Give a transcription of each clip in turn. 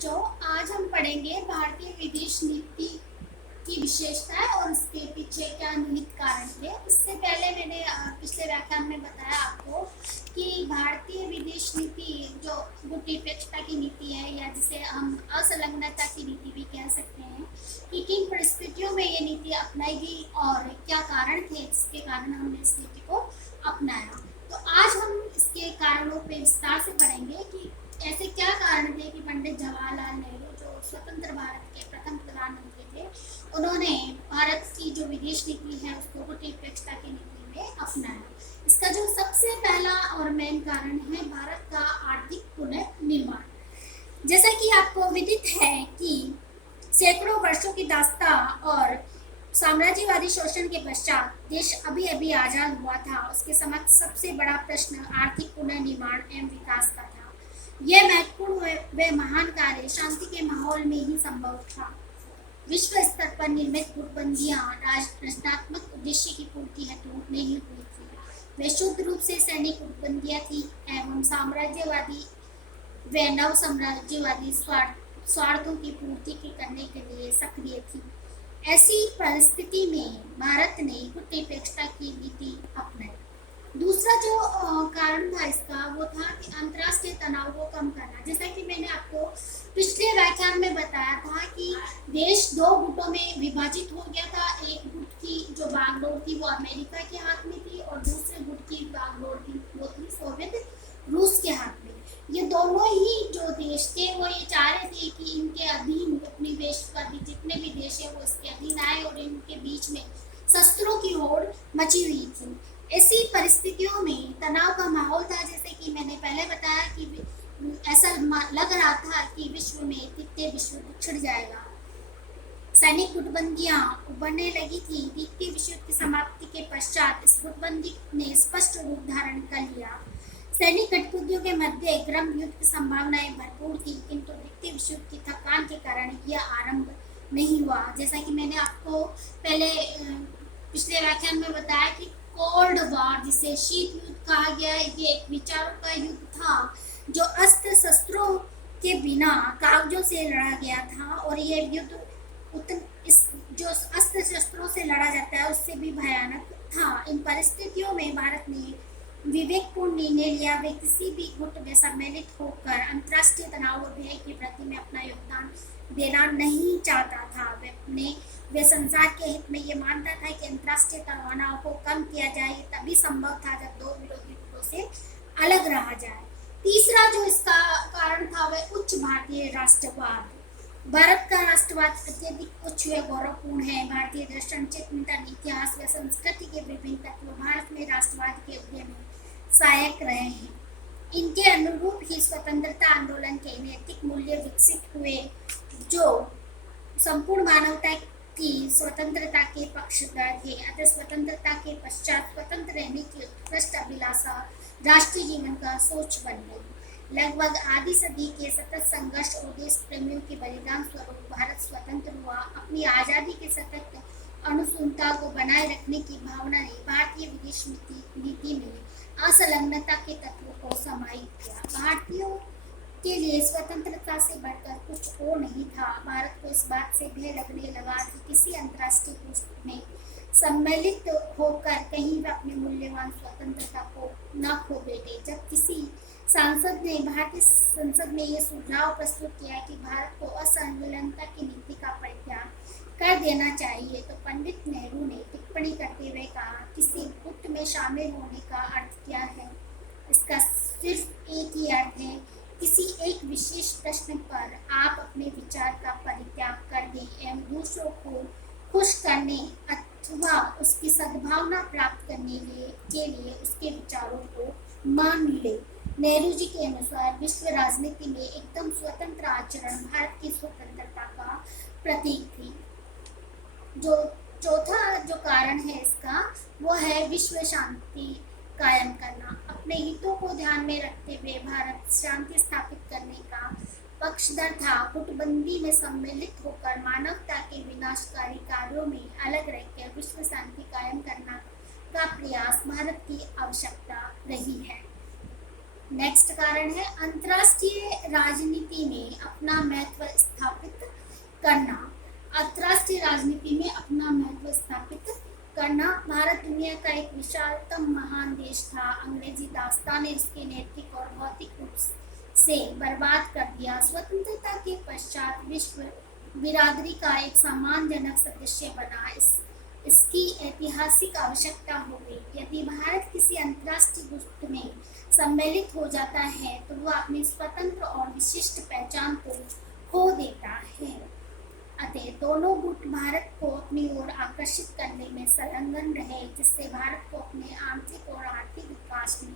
बच्चों, आज हम पढ़ेंगे भारतीय विदेश नीति की विशेषताएं और उसके पीछे क्या निहित कारण थे। इससे पहले मैंने पिछले व्याख्यान में बताया आपको कि भारतीय विदेश नीति जो गुटनिरपेक्षता की नीति है या जिसे हम असंलग्नता की नीति भी कह सकते हैं कि किन परिस्थितियों में ये नीति अपनाई गई और क्या कारण थे जिसके कारण हमने इस नीति को अपनाया। तो आज हम इसके कारणों पर विस्तार से पढ़ेंगे कि ऐसे क्या कारण थे कि पंडित जवाहरलाल नेहरू जो स्वतंत्र भारत के प्रथम प्रधानमंत्री थे, उन्होंने भारत की जो विदेश नीति है उसको गुटनिरपेक्षता की नीति में अपनाया। इसका जो सबसे पहला और मेन कारण है भारत का आर्थिक पुनर्निर्माण। जैसा कि आपको विदित है कि सैकड़ों वर्षों की दास्ता और साम्राज्यवादी शोषण के पश्चात देश अभी अभी आजाद हुआ था। उसके समक्ष सबसे बड़ा प्रश्न आर्थिक पुनर्निर्माण एवं विकास का था। यह महत्वपूर्ण व महान कार्य शांति के माहौल में ही संभव था। विश्व स्तर पर निर्मित गुटबंदियां रचनात्मक उद्देश्य की पूर्ति हेतु नहीं हुई थी। वे शुद्ध रूप से सैनिक गुटबंदियां थी एवं साम्राज्यवादी व नव साम्राज्यवादी स्वार्थों की पूर्ति करने के लिए सक्रिय थी। ऐसी परिस्थिति में भारत ने गुटनिरपेक्षता की नीति अपनाई। दूसरा जो कारण था इसका वो था कि अंतर्राष्ट्रीय तनाव को कम करना। जैसा कि मैंने आपको पिछले व्याख्यान में बताया था कि देश दो गुटों में विभाजित हो गया था। एक गुट की जो बागडोर थी वो अमेरिका के हाथ में थी और दूसरे गुट की बागडोर थी वो थी सोवियत रूस के हाथ में। ये दोनों ही जो देश थे वो ये चाह रहे थे कि इनके अधीन उपनिवेश का भी जितने भी देश है वो इसके अधीन आए और इनके बीच में शस्त्रों की होड़ मची हुई थी। ऐसी परिस्थितियों में तनाव का माहौल था। जैसे कि मैंने पहले बताया कि ऐसा लग रहा था कि विश्व में तृतीय विश्व छिड़ जाएगा। सैनिक गुटबंदियां उभरने लगी थी। द्वितीय विश्व की समाप्ति के पश्चात इस गुटबंदी ने स्पष्ट रूप धारण कर लिया। सैनिक गतिविधियों के मध्य गर्म युद्ध की संभावनाएं भरपूर थी, किंतु द्वितीय विश्व की थकान के कारण यह आरंभ नहीं हुआ। जैसा कि मैंने आपको पहले पिछले व्याख्यान में बताया कि कोल्ड वॉर जिसे शीत युद्ध कहा गया है, ये एक विचारों का युद्ध था जो अस्त्र शस्त्रों के बिना कागजों से लड़ा गया था। और ये युद्ध इस जो अस्त्र शस्त्रों से लड़ा जाता है उससे भी भयानक था। इन परिस्थितियों में भारत ने विवेकपूर्ण निर्णय लिया। वे किसी भी गुट में सम्मिलित होकर अंतर्राष्ट्रीय तनाव और भय की वृद्धि में अपना योगदान देना नहीं चाहता था। वे संसार के हित में ये मानता था कि अंतर्राष्ट्रीय तनाव को कम किया जाए। तभी संभव था जब दो विरोधी गुटों से अलग रहा जाए। तीसरा जो इसका कारण था वह उच्च भारतीय राष्ट्रवाद। भारत का राष्ट्रवाद अत्यधिक उच्च व गौरवपूर्ण है। भारतीय दर्शन, चिंतन, इतिहास व संस्कृति के विभिन्न तत्व भारत में राष्ट्रवाद के उदय में सहायक रहे हैं। इनके अनुरूप ही स्वतंत्रता आंदोलन के नैतिक मूल्य विकसित हुए जो संपूर्ण मानवता की स्वतंत्रता के पक्षधर थे। अतः स्वतंत्रता के पश्चात स्वतंत्र रहने की उत्कृष्ट अभिलाषा राष्ट्रीय जीवन का सोच बन गई। लगभग आधी सदी के सतत संघर्ष और देश प्रेमियों के बलिदान स्वरूप भारत स्वतंत्र हुआ। अपनी आज़ादी के सतत अनुसूनता को बनाए रखने की भावना ने भारतीय विदेश नीति में असंलग्नता के तत्वों को समाहित किया। भारतीयों के लिए स्वतंत्रता से बढ़कर कुछ और नहीं था। भारत को इस बात से भय लगने लगा कि किसी अंतर्राष्ट्रीय गोष्ठी में सम्मिलित होकर कहीं वह अपने मूल्यवान स्वतंत्रता को न खो बैठे। जब किसी सांसद ने भारतीय संसद में यह सुझाव प्रस्तुत किया कि भारत को असंलग्नता की नीति का परित्याग कर देना चाहिए तो पंडित नेहरू ने टिप्पणी करते हुए कहा, किसी गुट में शामिल होने का अर्थ क्या है? इसका सिर्फ एक ही अर्थ है, किसी एक विशेष प्रश्न पर आप अपने विचार का परित्याग कर दें एवं दूसरों को खुश करने अथवा उसकी सद्भावना प्राप्त करने के लिए उसके विचारों को मान ले। नेहरू जी के अनुसार विश्व राजनीति में एकदम स्वतंत्र आचरण भारत की स्वतंत्रता का प्रतीक थी। जो चौथा जो कारण है इसका वो है विश्व शांति कायम करना। अपने हितों को ध्यान में रखते हुए भारत शांति स्थापित करने का पक्षधर था। गुटबंदी में सम्मिलित होकर मानवता के विनाशकारी कार्यों में अलग रहकर विश्व शांति कायम करना का प्रयास भारत की आवश्यकता रही है। नेक्स्ट कारण है अंतर्राष्ट्रीय राजनीति राजनीति में अपना महत्व स्थापित करना। अंतर्राष्ट्रीय राजनीति में अपना महत्व स्थापित करना। भारत दुनिया का एक विशालतम महान देश था। अंग्रेजी दास्तान ने इसके नैतिक और भौतिक रूप से बर्बाद कर दिया। स्वतंत्रता के पश्चात विश्व बिरादरी का एक सम्मानजनक सदस्य बना। इसकी ऐतिहासिक आवश्यकता हो गई। यदि भारत किसी अंतर्राष्ट्रीय गुट में सम्मिलित हो जाता है तो वह अपनी स्वतंत्र और विशिष्ट पहचान को खो देता है। अतः दोनों गुट भारत को अपनी ओर आकर्षित करने में संलग्न रहे, जिससे भारत को अपने आंतरिक और आर्थिक विकास में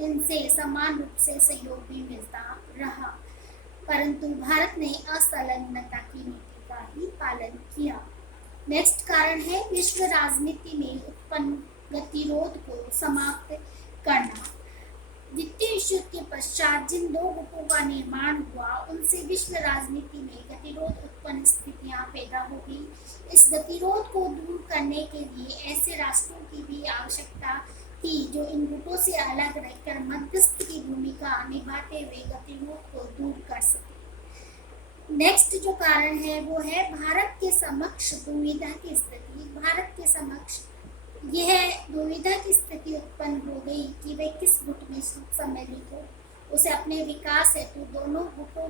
इनसे समान रूप से सहयोग भी मिलता रहा। परंतु भारत ने असंलग्नता की नीति का ही पालन किया। नेक्स्ट कारण है विश्व राजनीति में उत्पन्न गतिरोध को समाप्त करना। द्वितीय विश्व युद्ध के पश्चात जिन दो गुटों का निर्माण हुआ, उनसे विश्व राजनीति में गतिरोध उत्पन्न स्थितियां पैदा हो गई। इस गतिरोध को दूर करने के लिए ऐसे राष्ट्रों की भी आवश्यकता थी जो इन गुटों से अलग रहकर मध्यस्थ की भूमिका निभाते हुए गतिरोध को दूर कर सके। नेक्स्ट जो कारण है वो है भारत के समक्ष दुविधा की स्थिति। भारत के समक्ष यह दुविधा की स्थिति उत्पन्न हो गई कि वे किस गुट में सम्मिलित हो। उसे अपने विकास हेतु दोनों गुटों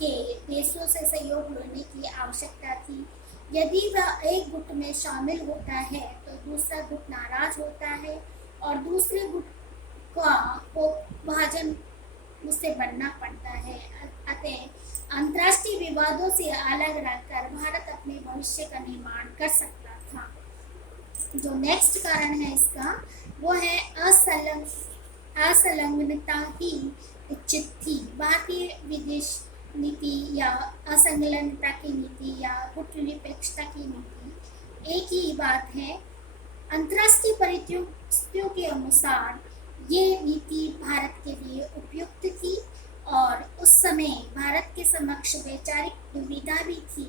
के देशों से सहयोग लेने की आवश्यकता थी। यदि वह एक गुट में शामिल होता है तो दूसरा गुट नाराज होता है और दूसरे गुट को विभाजन उससे बनना पड़ता है। अतः अंतर्राष्ट्रीय विवादों से अलग रहकर भारत अपने भविष्य का निर्माण कर सकता था। जो नेक्स्ट कारण है इसका वो है असंलग्नता ही उचित थी। भारतीय विदेश नीति या असंलग्नता की नीति या गुट निरपेक्षता की नीति एक ही बात है। अंतर्राष्ट्रीय परिस्थितियों के अनुसार ये नीति भारत के लिए उपयुक्त थी और उस समय भारत के समक्ष वैचारिक दुविधा भी थी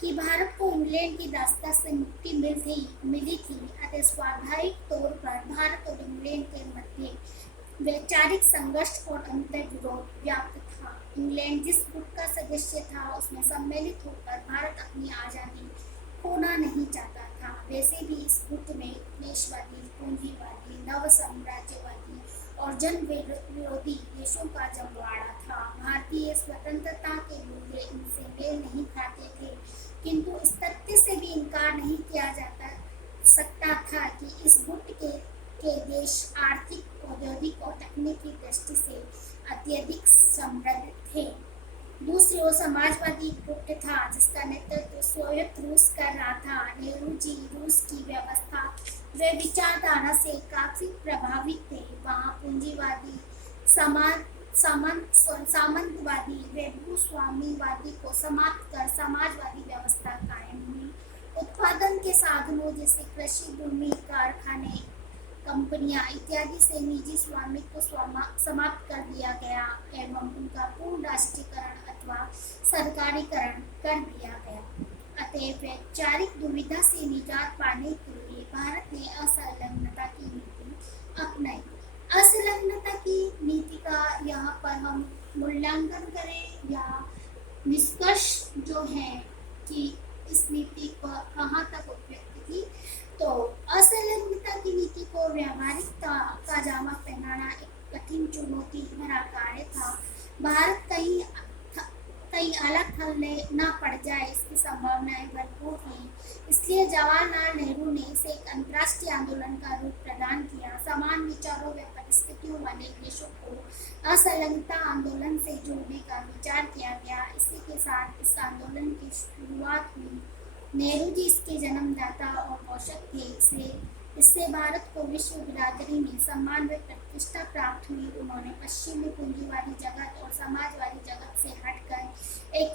कि भारत को इंग्लैंड की दास्ता से मुक्ति मिली थी। अतः स्वाभाविक तौर पर भारत और इंग्लैंड के मध्य वैचारिक संघर्ष और अंतर्विरोध व्याप्त था। इंग्लैंड जिस गुट का सदस्य था उसमें सम्मिलित होकर भारत अपनी आज़ादी खोना नहीं चाहता था। वैसे भी इस गुट में देशवादी, पूंजीवादी, नव साम्राज्यवादी और जन विरोधी देशों का जमवाड़ा था। भारतीय स्वतंत्रता के मूल्य इनसे मेल नहीं खाते थे, किंतु इस तथ्य से भी इनकार नहीं किया जा सकता था कि इस गुट के देश आर्थिक, औद्योगिक और तकनीकी दृष्टि से अत्यधिक समृद्ध थे। दूसरी ओर समाजवादी गुट था जिसका नेतृत्व सोवियत रूस कर रहा था। नेहरू जी रूस की व्यवस्था व विचारधारा से काफी प्रभावित थे। वहाँ पूंजीवादी, सामंतवादी व भूस्वामीवादी को समाप्त कर समाजवादी व्यवस्था कायम हुई। उत्पादन के साधनों जैसे कृषि भूमि, कारखाने, कंपनियां इत्यादि से निजी स्वामित्व समाप्त कर दिया गया एवं उनका पूर्ण राष्ट्रीयकरण अथवा सरकारीकरण कर दिया गया। अतः वैचारिक दुविधा से निजात पाने के लिए भारत ने असंलग्नता की नीति अपनाई। असंलग्नता की नीति का यहाँ पर हम मूल्यांकन करें या निष्कर्ष जो है कि इस नीति को कहाँ तक उपयुक्त थी, तो असंलग्नता की नीति को व्यावहारिकता का जामा पहनाना एक कठिन चुनौती भरा कार्य था। भारत कहीं अलग थलने न पड़ जाए इसकी संभावनाएं भरपूर थी। इसलिए जवाहरलाल नेहरू ने इसे एक अंतर्राष्ट्रीय आंदोलन का रूप प्रदान किया। समान विचारों व परिस्थितियों वाले देशों को असंलग्नता आंदोलन से जोड़ने का विचार किया गया। इसी के साथ इस आंदोलन की शुरुआत हुई। नेहरू जी इसके जन्मदाता और पोषक थे। इससे भारत को विश्व बिरादरी में सम्मान व प्रतिष्ठा प्राप्त हुई। उन्होंने पश्चिमी पूंजीवादी जगत और समाजवादी जगत से हटकर एक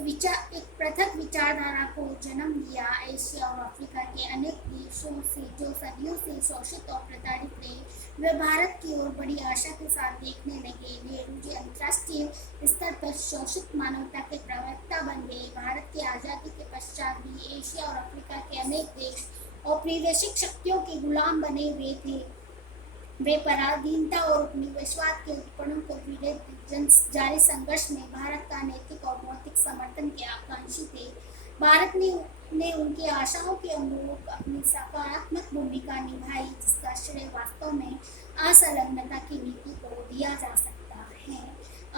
पृथक विचारधारा को जन्म दिया। एशिया और अफ्रीका के अनेक देशों से जो सदियों से शोषित और प्रताड़ित थे, वे भारत की ओर बड़ी आशा के साथ देखने लगे। नेहरू जी अंतर्राष्ट्रीय स्तर पर शोषित मानवता के प्रवक्ता बन गए। भारत की आज़ादी के पश्चात भी एशिया और अफ्रीका के अनेक देश औपनिवेशिक शक्तियों के गुलाम बने हुए थे। वे पराधीनता और उपनिवेशवाद के उत्पीड़न को जारी संघर्ष में भारत का नैतिक और भौतिक समर्थन के आकांक्षी थे। भारत ने उनकी आशाओं के अनुरूप अपनी सकारात्मक भूमिका निभाई, जिसका श्रेय वास्तव में असंलग्नता की नीति को दिया जा सकता है।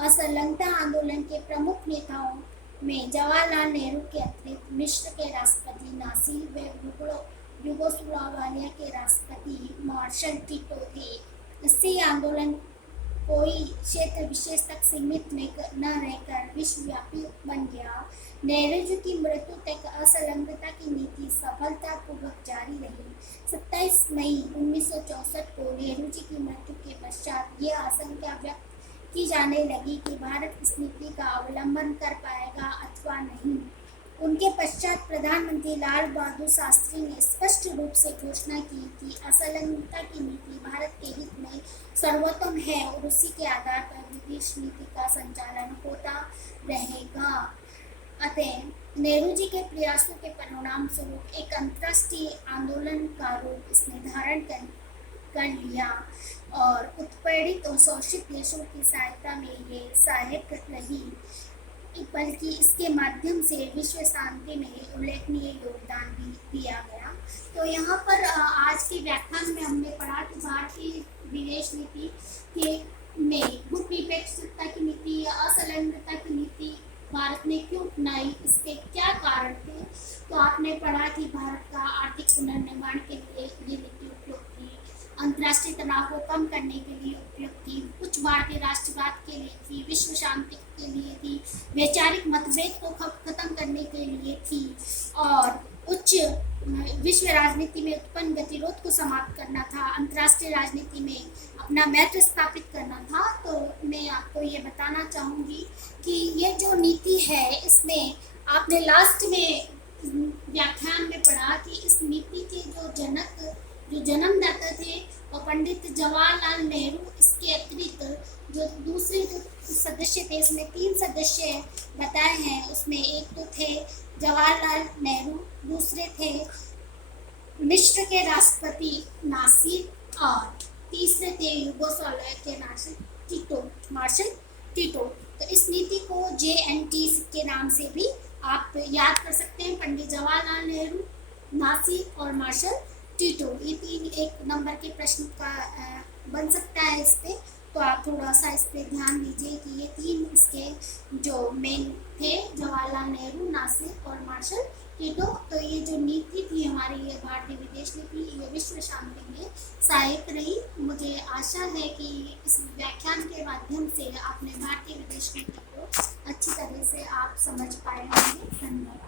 असंलग्नता आंदोलन के प्रमुख नेताओं में जवाहरलाल नेहरू के अतिरिक्त मिस्र के राष्ट्रपति नासिर व यूगोस्लाविया के राष्ट्रपति मार्शल टिटो थे। इससे ये आंदोलन कोई क्षेत्र विशेष तक सीमित न रहकर विश्वव्यापी बन गया। नेहरू जी की मृत्यु तक असंलग्नता की नीति सफलतापूर्वक जारी रही। 27 मई 1964 को नेहरू जी की मृत्यु के पश्चात ये आशंका व्यक्त की जाने लगी कि भारत इस नीति का अवलंबन कर पाएगा अथवा नहीं। उनके पश्चात प्रधानमंत्री लाल बहादुर शास्त्री ने स्पष्ट रूप से घोषणा की कि असंलग्नता की नीति भारत के हित में सर्वोत्तम है और उसी के आधार पर विदेश नीति का संचालन होता रहेगा। अतः नेहरू जी के प्रयासों के परिणाम स्वरूप एक अंतर्राष्ट्रीय आंदोलन का रूप इसने धारण कर लिया और उत्पीड़ित और शोषित देशों की सहायता में ये सहायक रही, बल्कि इसके माध्यम से विश्व शांति में उल्लेखनीय योगदान भी दिया गया। तो यहाँ पर आज के व्याख्यान में हमने पढ़ा कि भारतीय विदेश नीति के में भूनिरपेक्षता की नीति या असंलग्नता की नीति भारत ने क्यों अपनाई, इसके क्या कारण थे। तो आपने पढ़ा कि भारत का आर्थिक पुनर्निर्माण के लिए ये नीति उपयुक्त थी, अंतर्राष्ट्रीय तनाव को कम करने के लिए उपयुक्त थी, उच्च भारतीय राष्ट्रवाद के लिए थी, विश्व शांति के लिए थी, वैचारिक मतभेद को खत्म करने के लिए थी और उच्च विश्व राजनीति में उत्पन्न गतिरोध को समाप्त करना था, अंतर्राष्ट्रीय राजनीति में अपना महत्व स्थापित करना था। तो मैं आपको ये बताना चाहूँगी कि ये जो नीति है इसमें आपने लास्ट में व्याख्यान में पढ़ा कि इस नीति के जो जन्मदाता थे वो पंडित जवाहरलाल नेहरू। इसके अतिरिक्त जो दूसरे जो सदस्य थे, इसमें 3 सदस्य बताए हैं, उसमें एक तो थे जवाहरलाल नेहरू, दूसरे थे मिस्र के राष्ट्रपति नासिर और तीसरे थे यूगोस्लाविया के मार्शल टिटो। तो इस नीति को JNT के नाम से भी आप याद कर सकते हैं। पंडित जवाहरलाल नेहरू, नासिर और मार्शल टिटो, ये 3 एक नंबर के प्रश्न का बन सकता है इस पे। तो आप थोड़ा सा इस पे ध्यान दीजिए कि ये 3 इसके जो मेन थे, जवाहरलाल नेहरू, नासिर और मार्शल टिटो। तो ये जो नीति थी हमारी, ये भारतीय विदेश नीति, ये विश्व शांति में सहायक रही। मुझे आशा है कि इस व्याख्यान के माध्यम से आपने भारतीय विदेश नीति को अच्छी तरह से आप समझ पाए होंगे। धन्यवाद।